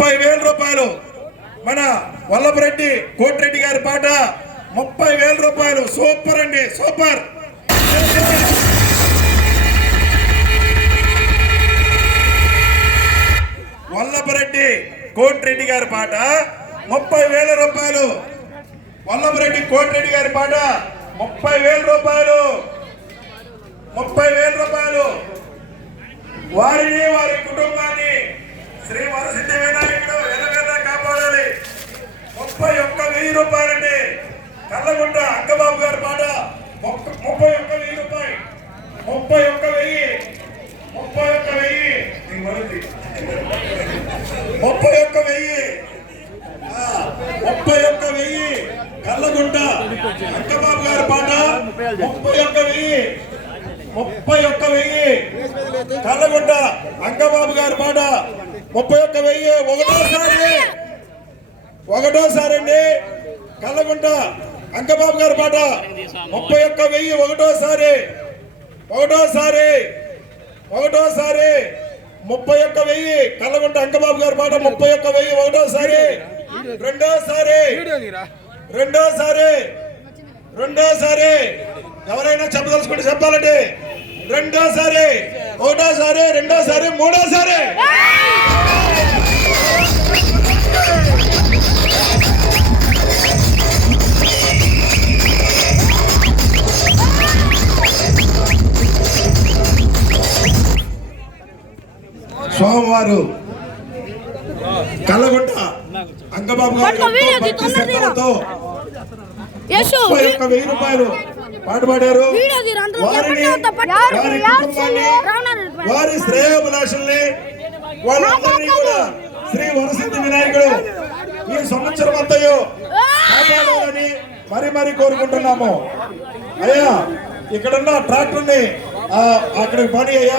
30,000 రూపాయలు. మన వల్లభరెడ్డి కోటిరెడ్డి గారి పాట 30,000 రూపాయలు. సూపర్ అండి, సూపర్. వల్లభరెడ్డి కోటిరెడ్డి గారి పాట 30,000 రూపాయలు. వల్లభరెడ్డి కోటిరెడ్డి గారి పాట 30,000 రూపాయలు. 30,000 రూపాయలు. వారిని వారి కుటుంబాన్ని శ్రీ వరసిద్ధి వినాయకుడు ఎలవేళ కాపాడాలి. 31,000 రూపాయలండి. కల్లగుంట అంకబాబు గారి పాట 31,000 రూపాయలు. 31,000. 31,000. 31,000. కల్లగుంట అంకబాబు గారి పాట 31,000. 31,000. కల్లగుంట అంకబాబు గారి పాట 31,000. ఒకటోసారి అండి. కల్లగుంట అంకబాబు గారి పాట 31,000. ఒకటోసారి 31,000. కల్లగుంట అంకబాబు గారి పాట 31,000. ఒకటోసారి. రెండోసారి ఎవరైనా చెప్పదలుచుకుంటే చెప్పాలండి. రెండోసారి, ఒకటోసారి, రెండోసారి, మూడోసారి. సోమవారు కల్లగుంట అంకబాబు గారు 31,000 రూపాయలు పాట పాడారు. వారిని, వారి కుటుంబాన్ని, వారి శ్రేయోభిలాషుల్ని, వాళ్ళందరినీ కూడా శ్రీ వరసిద్ధి వినాయకుడు ఈ సంవత్సరం అంతయు కాపాడాలని మరి కోరుకుంటున్నాము. అయ్యా ఇక్కడున్న ట్రాక్టర్ని అక్కడికి బాని అయ్యా,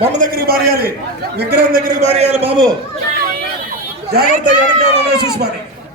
బొమ్మ దగ్గరికి బానియాలి, విగ్రహం దగ్గరికి బానియాలి బాబు. జాగ్రత్త, వెనక చూసి బాని.